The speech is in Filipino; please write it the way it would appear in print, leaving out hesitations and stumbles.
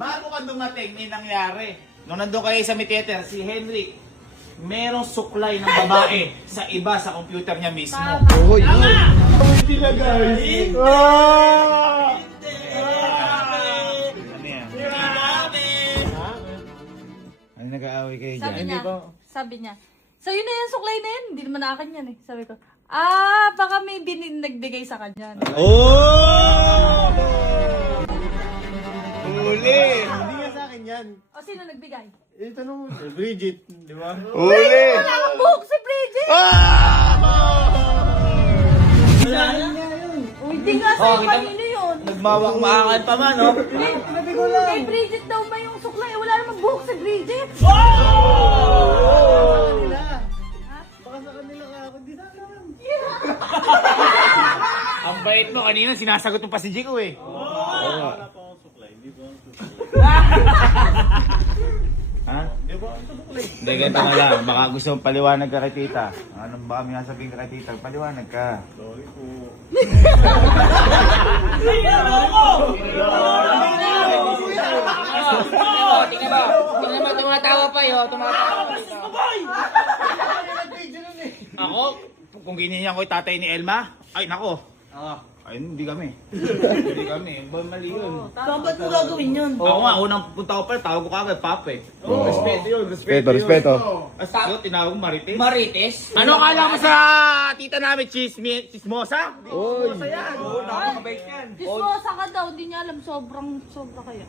bago ka dumating, may nangyari. Nung nandun kayo sa theater, si Henry, merong suklay ng babae sa iba sa computer niya mismo. Uy! Hindi na guys! Ano yan? Ano nag-aaway kayo dyan? Sabi niya, sa'yo na yan, suklay na yan. Hindi naman akin yan eh. Sabi ko, baka may nagbigay sa kanya. Oh! Huli! Hindi nga sa akin yan. O, sino nagbigay? Eh, tanong mo, Bridget, di ba? Huli! Wala kang buhok si Bridget! Wala nga yun. Hindi nga sa'yo kanino yun. Nagmawak-maakan pa man, no? Sinabi ko lang. Kay Bridget daw ba yung suklay? Wala namang buhok si Bridget. Baka sa kanila. Baka sa kanila ka ako. Di sa akin. Ang bait mo, kanina sinasagot mo pa si Jico eh. Wala pa akong supply. Hindi ba akong supply? Ha? Di ba akong supply? Hindi, ganito na lang. Baka gusto mong paliwanag ka kay tita. Anong baka may nasabihin ka kay tita? Paliwanag ka. Sorry po. Tingnan mo, tumatawa pa yun. Tumatawa pa dito. Ako? Kung ginyanyan ko yung tatay ni Elma? Ay, nako. Ay, hindi kami. Hindi kami. Mali yun. Ba't mo gagawin yun? Ako nga, unang punta ko pa, tawag ko kagad, Papa eh. Respeto yun, Respeto. As yun, tinawag mo Marites. Marites? Ano kala mo sa tita namin, chismosa? Dismosa ka daw, hindi niya alam sobra kaya.